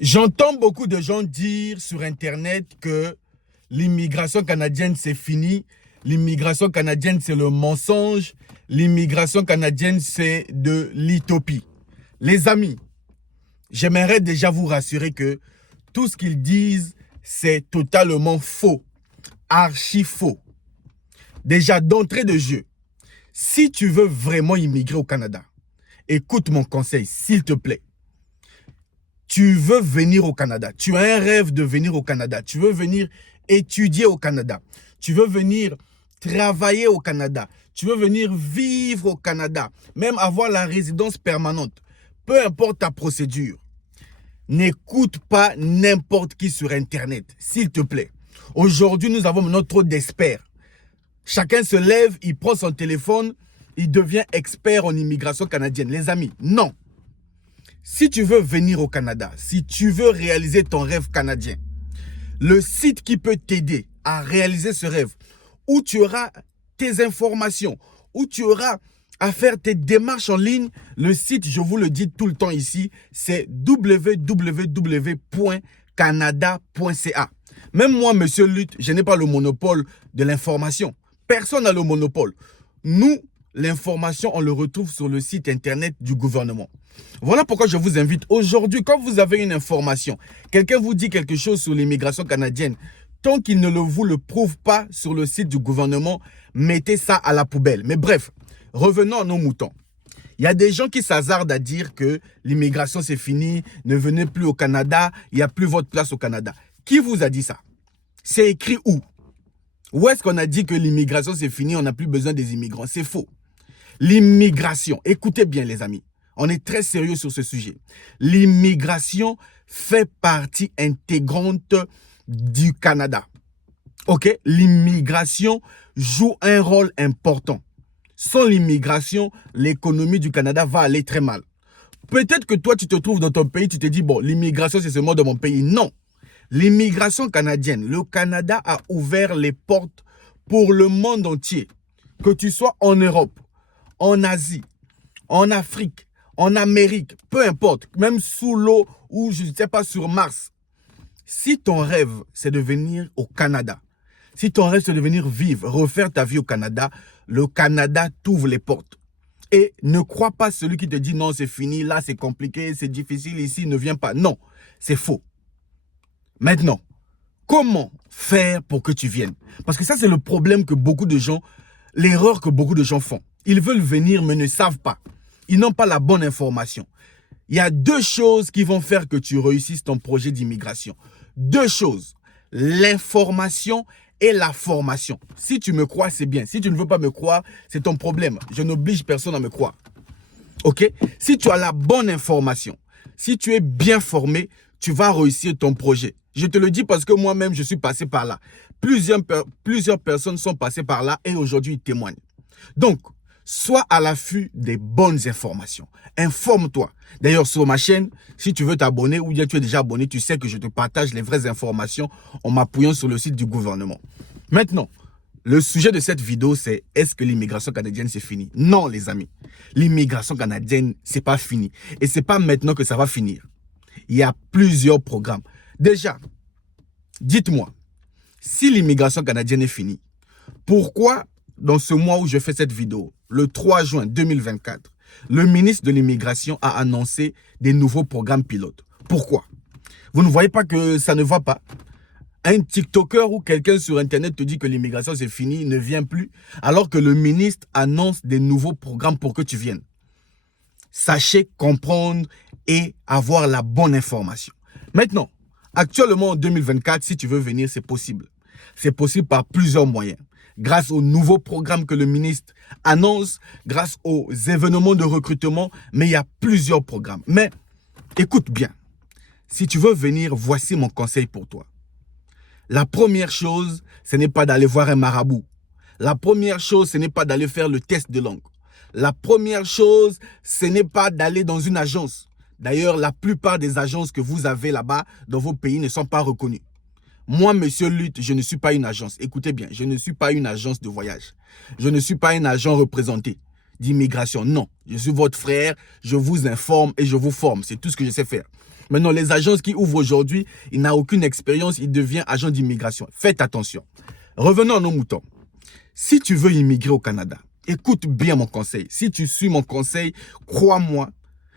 J'entends beaucoup de gens dire sur Internet que l'immigration canadienne, c'est fini. L'immigration canadienne, c'est le mensonge. L'immigration canadienne, c'est de l'utopie. Les amis, j'aimerais déjà vous rassurer que tout ce qu'ils disent, c'est totalement faux. Archi faux. Déjà, d'entrée de jeu, si tu veux vraiment immigrer au Canada, écoute mon conseil, s'il te plaît. Tu veux venir au Canada, tu as un rêve de venir au Canada, tu veux venir étudier au Canada, tu veux venir travailler au Canada, tu veux venir vivre au Canada, même avoir la résidence permanente, peu importe ta procédure. N'écoute pas n'importe qui sur Internet, s'il te plaît. Aujourd'hui, nous avons notre trop d'experts. Chacun se lève, il prend son téléphone, il devient expert en immigration canadienne. Les amis, non. Si tu veux venir au Canada, si tu veux réaliser ton rêve canadien, le site qui peut t'aider à réaliser ce rêve, où tu auras tes informations, où tu auras à faire tes démarches en ligne, le site, je vous le dis tout le temps ici, c'est www.canada.ca. Même moi, monsieur Lutte, je n'ai pas le monopole de l'information. Personne n'a le monopole. Nous, l'information, on le retrouve sur le site internet du gouvernement. Voilà pourquoi je vous invite aujourd'hui, quand vous avez une information, quelqu'un vous dit quelque chose sur l'immigration canadienne, tant qu'il ne vous le prouve pas sur le site du gouvernement, mettez ça à la poubelle. Mais bref, revenons à nos moutons. Il y a des gens qui s'hasardent à dire que l'immigration c'est fini, ne venez plus au Canada, il n'y a plus votre place au Canada. Qui vous a dit ça? C'est écrit où? Où est-ce qu'on a dit que l'immigration c'est fini, on n'a plus besoin des immigrants? C'est faux. L'immigration, écoutez bien les amis, on est très sérieux sur ce sujet. L'immigration fait partie intégrante du Canada. Ok? L'immigration joue un rôle important. Sans l'immigration, l'économie du Canada va aller très mal. Peut-être que toi, tu te trouves dans ton pays, tu te dis, bon, l'immigration, c'est seulement dans mon pays. Non. L'immigration canadienne, le Canada a ouvert les portes pour le monde entier. Que tu sois en Europe, en Asie, en Afrique, en Amérique, peu importe, même sous l'eau ou je ne sais pas sur Mars. Si ton rêve, c'est de venir au Canada, si ton rêve, c'est de venir vivre, refaire ta vie au Canada, le Canada t'ouvre les portes. Et ne crois pas celui qui te dit non, c'est fini, là c'est compliqué, c'est difficile, ici ne viens pas. Non, c'est faux. Maintenant, comment faire pour que tu viennes? Parce que ça, c'est le problème que beaucoup de gens, l'erreur que beaucoup de gens font. Ils veulent venir mais ne savent pas. Ils n'ont pas la bonne information. Il y a deux choses qui vont faire que tu réussisses ton projet d'immigration. Deux choses, l'information et la formation. Si tu me crois, c'est bien. Si tu ne veux pas me croire, c'est ton problème. Je n'oblige personne à me croire. Ok? Si tu as la bonne information, si tu es bien formé, tu vas réussir ton projet. Je te le dis parce que moi-même, je suis passé par là. Plusieurs personnes sont passées par là et aujourd'hui, ils témoignent. Donc, sois à l'affût des bonnes informations. Informe-toi. D'ailleurs, sur ma chaîne, si tu veux t'abonner ou bien tu es déjà abonné, tu sais que je te partage les vraies informations en m'appuyant sur le site du gouvernement. Maintenant, le sujet de cette vidéo, c'est est-ce que l'immigration canadienne, c'est fini? Non, les amis. L'immigration canadienne, c'est pas fini. Et c'est pas maintenant que ça va finir. Il y a plusieurs programmes. Déjà, dites-moi, si l'immigration canadienne est finie, pourquoi dans ce mois où je fais cette vidéo, le 3 juin 2024, le ministre de l'Immigration a annoncé des nouveaux programmes pilotes? Pourquoi? Vous ne voyez pas que ça ne va pas? Un TikToker ou quelqu'un sur Internet te dit que l'immigration c'est fini, ne vient plus, alors que le ministre annonce des nouveaux programmes pour que tu viennes. Sachez comprendre et avoir la bonne information. Maintenant, actuellement en 2024, si tu veux venir, c'est possible. C'est possible par plusieurs moyens. Grâce aux nouveaux programmes que le ministre annonce, grâce aux événements de recrutement, mais il y a plusieurs programmes. Mais écoute bien, si tu veux venir, voici mon conseil pour toi. La première chose, ce n'est pas d'aller voir un marabout. La première chose, ce n'est pas d'aller faire le test de langue. La première chose, ce n'est pas d'aller dans une agence. D'ailleurs, la plupart des agences que vous avez là-bas dans vos pays ne sont pas reconnues. Moi, monsieur Lutte, je ne suis pas une agence. Écoutez bien, je ne suis pas une agence de voyage. Je ne suis pas un agent représenté. d'immigration. Non, je suis votre frère, je vous informe et je vous forme. C'est tout ce que je sais faire. Maintenant, les agences qui ouvrent aujourd'hui, il n'a aucune expérience, il devient agent d'immigration. Faites attention. Revenons à nos moutons. Si tu veux immigrer au Canada, écoute bien mon conseil. Si tu suis mon conseil, crois-moi,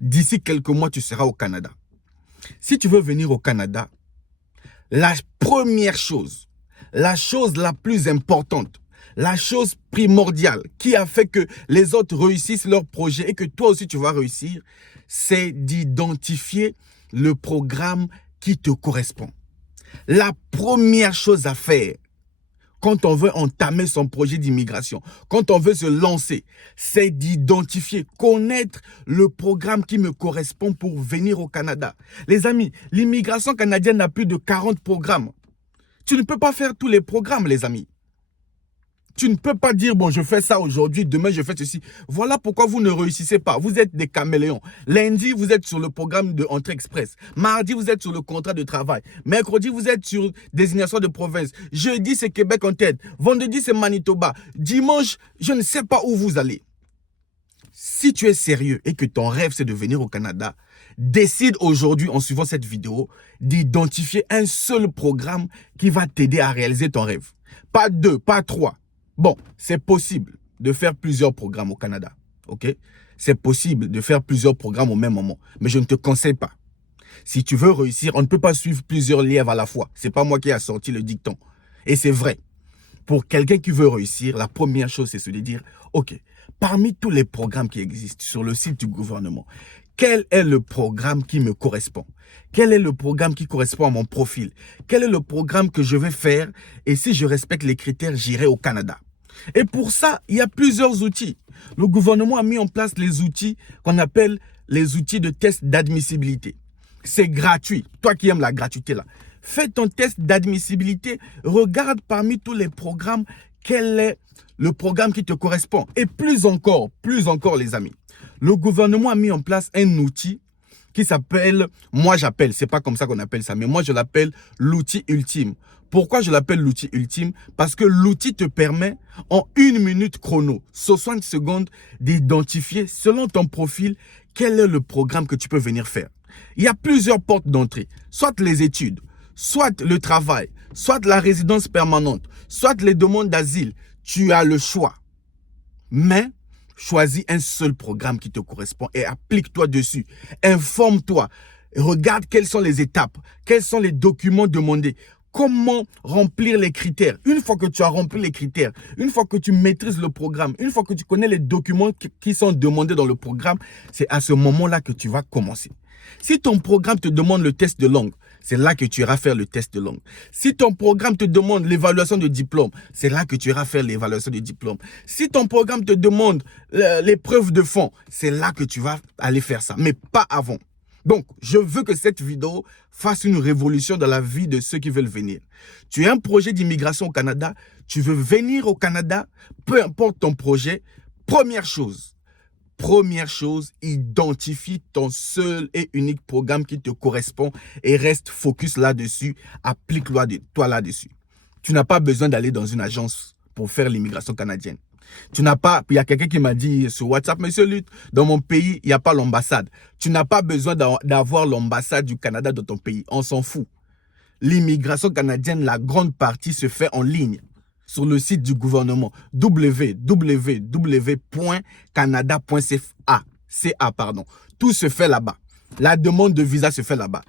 d'ici quelques mois, tu seras au Canada. Si tu veux venir au Canada, la première chose, la chose la plus importante, la chose primordiale qui a fait que les autres réussissent leur projet et que toi aussi tu vas réussir, c'est d'identifier le programme qui te correspond. La première chose à faire quand on veut entamer son projet d'immigration, quand on veut se lancer, c'est d'identifier, connaître le programme qui me correspond pour venir au Canada. Les amis, l'immigration canadienne a plus de 40 programmes. Tu ne peux pas faire tous les programmes, les amis. Tu ne peux pas dire, bon, je fais ça aujourd'hui, demain, je fais ceci. Voilà pourquoi vous ne réussissez pas. Vous êtes des caméléons. Lundi, vous êtes sur le programme de entrée express. Mardi, vous êtes sur le contrat de travail. Mercredi, vous êtes sur désignation de province. Jeudi, c'est Québec en tête. Vendredi, c'est Manitoba. Dimanche, je ne sais pas où vous allez. Si tu es sérieux et que ton rêve, c'est de venir au Canada, décide aujourd'hui, en suivant cette vidéo, d'identifier un seul programme qui va t'aider à réaliser ton rêve. Pas 2, pas 3. Bon, c'est possible de faire plusieurs programmes au Canada, ok? C'est possible de faire plusieurs programmes au même moment, mais je ne te conseille pas. Si tu veux réussir, on ne peut pas suivre plusieurs lièvres à la fois. C'est pas moi qui ai sorti le dicton. Et c'est vrai. Pour quelqu'un qui veut réussir, la première chose, c'est de dire, ok, parmi tous les programmes qui existent sur le site du gouvernement, quel est le programme qui me correspond? Quel est le programme qui correspond à mon profil? Quel est le programme que je vais faire? Et si je respecte les critères, j'irai au Canada. Et pour ça, il y a plusieurs outils. Le gouvernement a mis en place les outils qu'on appelle les outils de test d'admissibilité. C'est gratuit. Toi qui aimes la gratuité là, fais ton test d'admissibilité. Regarde parmi tous les programmes, quel est le programme qui te correspond. Et plus encore les amis, le gouvernement a mis en place un outil qui s'appelle, moi j'appelle, c'est pas comme ça qu'on appelle ça, mais moi je l'appelle l'outil ultime. Pourquoi je l'appelle l'outil ultime? Parce que l'outil te permet en 1 minute chrono, 60 secondes, d'identifier selon ton profil quel est le programme que tu peux venir faire. Il y a plusieurs portes d'entrée, soit les études, soit le travail, soit la résidence permanente, soit les demandes d'asile. Tu as le choix. Mais choisis un seul programme qui te correspond et applique-toi dessus. Informe-toi. Regarde quelles sont les étapes, quels sont les documents demandés. Comment remplir les critères? Une fois que tu as rempli les critères, une fois que tu maîtrises le programme, une fois que tu connais les documents qui sont demandés dans le programme, c'est à ce moment-là que tu vas commencer. Si ton programme te demande le test de langue, c'est là que tu iras faire le test de langue. Si ton programme te demande l'évaluation de diplôme, c'est là que tu iras faire l'évaluation de diplôme. Si ton programme te demande l'épreuve de fond, c'est là que tu vas aller faire ça, mais pas avant. Donc, je veux que cette vidéo fasse une révolution dans la vie de ceux qui veulent venir. Tu as un projet d'immigration au Canada, tu veux venir au Canada, peu importe ton projet, première chose, identifie ton seul et unique programme qui te correspond et reste focus là-dessus, applique-toi là-dessus. Tu n'as pas besoin d'aller dans une agence pour faire l'immigration canadienne. Tu n'as pas, il y a quelqu'un qui m'a dit sur WhatsApp, monsieur Lutte, dans mon pays, il n'y a pas l'ambassade. Tu n'as pas besoin d'avoir l'ambassade du Canada dans ton pays. On s'en fout. L'immigration canadienne, la grande partie se fait en ligne sur le site du gouvernement www.canada.ca. Tout se fait là-bas. La demande de visa se fait là-bas.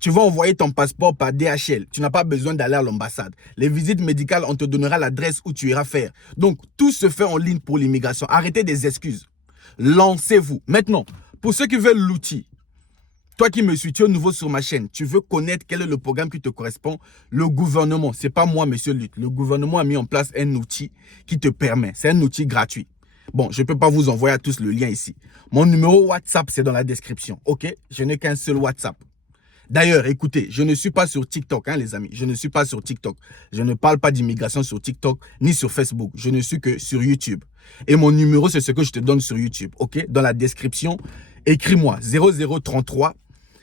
Tu vas envoyer ton passeport par DHL. Tu n'as pas besoin d'aller à l'ambassade. Les visites médicales, on te donnera l'adresse où tu iras faire. Donc, tout se fait en ligne pour l'immigration. Arrêtez des excuses. Lancez-vous. Maintenant, pour ceux qui veulent l'outil, toi qui me suis, tu es nouveau sur ma chaîne, tu veux connaître quel est le programme qui te correspond, le gouvernement, c'est pas moi, monsieur Lutte, le gouvernement a mis en place un outil qui te permet. C'est un outil gratuit. Bon, je ne peux pas vous envoyer à tous le lien ici. Mon numéro WhatsApp, c'est dans la description. Ok? Je n'ai qu'un seul WhatsApp. D'ailleurs, écoutez, je ne suis pas sur TikTok, hein, les amis. Je ne suis pas sur TikTok. Je ne parle pas d'immigration sur TikTok ni sur Facebook. Je ne suis que sur YouTube. Et mon numéro, c'est ce que je te donne sur YouTube. Ok? Dans la description, écris-moi 0033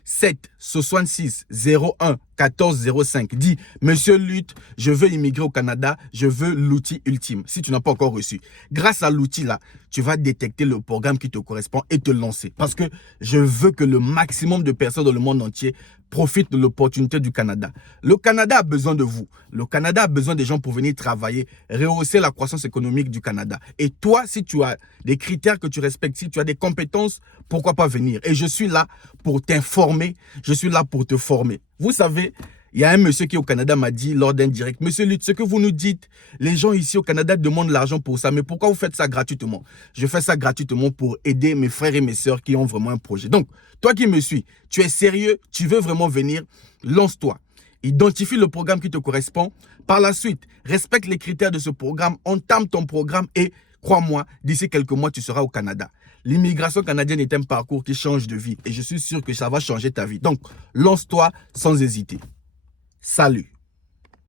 7 66 01 1405. Dis, Monsieur Lutte, je veux immigrer au Canada, je veux l'outil ultime. Si tu n'as pas encore reçu. Grâce à l'outil là, tu vas détecter le programme qui te correspond et te lancer. Parce que je veux que le maximum de personnes dans le monde entier profitent de l'opportunité du Canada. Le Canada a besoin de vous. Le Canada a besoin des gens pour venir travailler, rehausser la croissance économique du Canada. Et toi, si tu as des critères que tu respectes, si tu as des compétences, pourquoi pas venir? Et je suis là pour t'informer, je suis là pour te former. Vous savez, il y a un monsieur qui au Canada m'a dit lors d'un direct, Monsieur Lutte, ce que vous nous dites, les gens ici au Canada demandent l'argent pour ça, mais pourquoi vous faites ça gratuitement? Je fais ça gratuitement pour aider mes frères et mes sœurs qui ont vraiment un projet. Donc, toi qui me suis, tu es sérieux, tu veux vraiment venir, lance-toi. Identifie le programme qui te correspond. Par la suite, respecte les critères de ce programme, entame ton programme et crois-moi, d'ici quelques mois, tu seras au Canada. L'immigration canadienne est un parcours qui change de vie et je suis sûr que ça va changer ta vie. Donc, lance-toi sans hésiter. Salut.